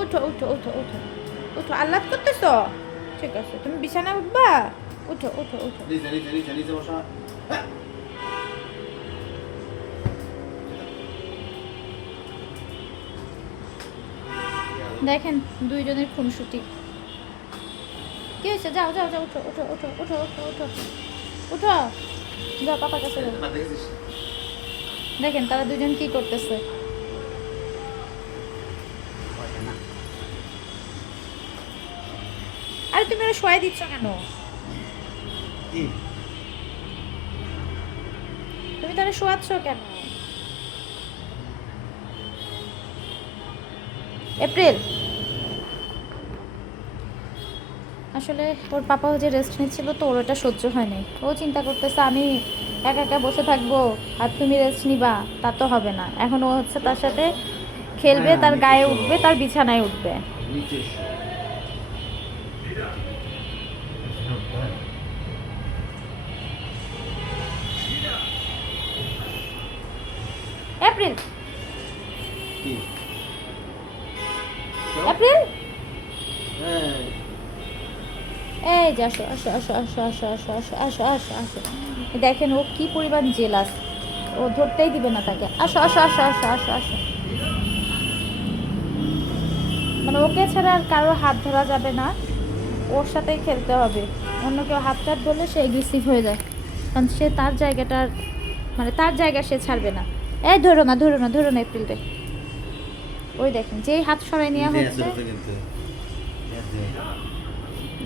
উঠো উঠো উঠো উঠো উঠো, আহ্লাদ করতেছো? ঠিক আছে, তুমি বিছানায় উঠবা। উঠো উঠো উঠো। দেখেন দুইজনের খুনসুটি। কি হয়েছে? যাও যাও যাও, উঠো উঠো উঠো উঠো উঠো উঠো উঠো, যাও পাপার কাছে যাও। দেখেন তারা দুজন কি করতেছে। আরে তুমি ওরা শোয়াই দিচ্ছ কেন? তুমি তারা শোয়াচ্ছ কেন? এপ্রিল, আসলে ওর পাপাও যে রেস্ট নিচ্ছিল তো ওর ওটা সহ্য হয়নি। ও চিন্তা করতেছে আমি একা একা বসে থাকবো আর তুমি রেস্ট নিবা, তা তো হবে না। এখন ও হচ্ছে তার সাথে খেলবে, তার গায়ে উঠবে, তার বিছানায় উঠবে। এপ্রিল, এপ্রিল, এই যে আসো আসো আসো আসো আসো আসো আসো আসো আসো আসো। দেখেন ও কি পরিমাণ জেলাস, ও ধরতেই দিবে না তাকে। আসো আসো আসো আসো আসো আসো। মানে ওকে ছাড়া আর কারো হাত ধরা যাবে না, ওর সাথেই খেলতে হবে। অন্য কেউ হাত টাত ধরলে সে এগ্রেসিভ হয়ে যায়, কারণ সে তার জায়গাটার মানে তার জায়গা সে ছাড়বে না। এই ধরো না ধরো না ধরো না এপ্রিলকে। ওই দেখেন যেই হাত সরাই নেওয়া হচ্ছে,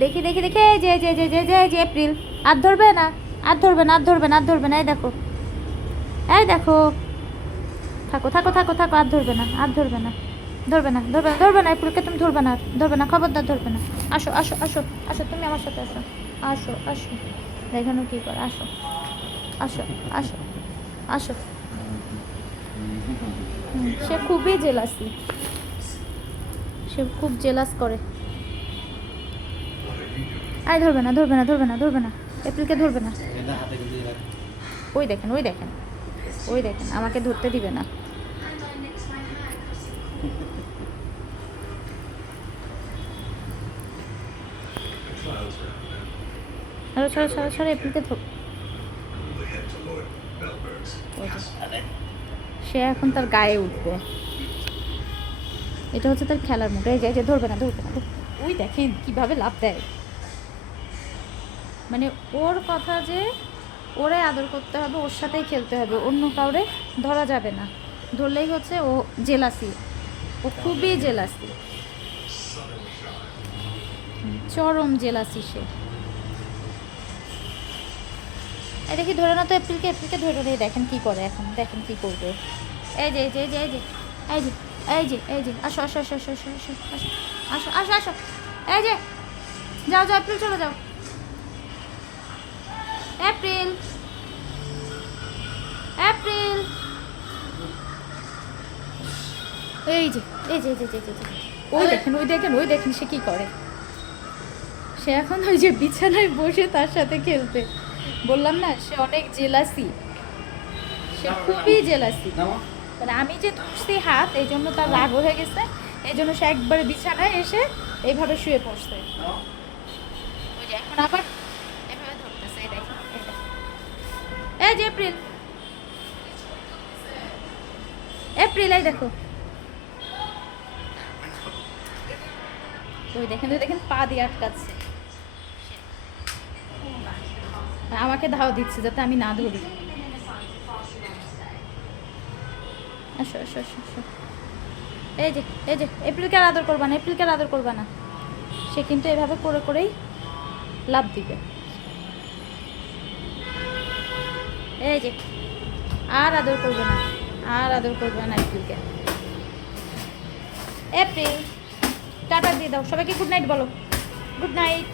দেখি দেখি দেখি, এই যে যে যে যে যে যে এপ্রিল হাত ধরবে না, হাত ধরবে না, হাত ধরবে না, হাত ধরবে না। এই দেখো, এই দেখো, থাকো থাকো থাকো থাকো, হাত ধরবে না, হাত ধরবে না, ধরবে না ধরবে না ধরবে না এপ্রিলকে তুমি ধরবে না, ধরবে না, খবরদার ধরবে না। আসো আসো আসো আসো, তুমি আমার সাথে আসো, আসো আসো। দেখানো কি করে, আসো আসো আসো আসো। সে খুবই জেলাসি, সে খুব জেলাস করে। আয় ধরবে না ধরবে না ধরবে না ধরবে না, এপ্রিলকে ধরবে না। ওই দেখেন ওই দেখেন ওই দেখেন, আমাকে ধরতে দিবে না। ছাড়ো ছাড়ো ছাড়ো ছাড়ো, এপ্রিলকে ধর। সে এখন তার গায়ে উঠবে, এটা হচ্ছে তার খেলার মুড। এই যে ধরবে না ধরবে না। ওই দেখেন কিভাবে লাভ দেয়, মানে ওর কথা যে ওরে আদর করতে হবে, ওর সাথেই খেলতে হবে, অন্য কাউরে ধরা যাবে না। ধরলেই হচ্ছে ও জেলাসি, ও খুবই জেলাসি, চরম জেলাসি সে। এই দেখি ধরে না তো এপ্রিলকে, এপ্রিলকে ধরে নিয়ে দেখেন কি করে এখন, দেখেন কি করবে। এই যে এই যে এই যে এই যে এই যে এই যে এই যে আসো আসো আসো আসো আসো আসো আসো আসো আসো। এই যে যাও যাও এপ্রিল, চলে যাও এপ্রিল, এপ্রিল। এই যে এই যে এই যে এই যে ওই দেখেন ওই দেখেন ওই দেখেন সে কি করে। সে এখন ওই যে বিছানায় বসে তার সাথে খেলতে, বললাম না সে অনেক জেলাসি, সে খুবই জেলাসি। মানে আমি যে ধরছি হাত, এই জন্য তার রাগ হয়ে গেছে, এই জন্য সে একবারে বিছানায় এসে এইভাবে শুয়ে পড়ছে। ওই যে এখন আবার এভাবে ধরতেছে, এই দেখেন এই যে এপ্রিল, এপ্রিল এই দেখো। ওই দেখেন ওই দেখেন পা দিয়ে আটকাচ্ছে, আমাকে ধাও দিচ্ছে যাতে আমি না ধরি। আসো আসো আসো আসো। এই যে এই যে এপ্রিলকে আর আদর করবা না, এপ্রিলকে আর আদর করবা না। সে কিন্তু এভাবে করে করেই লাভ দিবে। এই যে আর আদর করবে না, আর আদর করবে না এপ্রিলকে। এপ্রিল টাটা দিয়ে দাও, সবাইকে গুড নাইট বলো, গুড নাইট।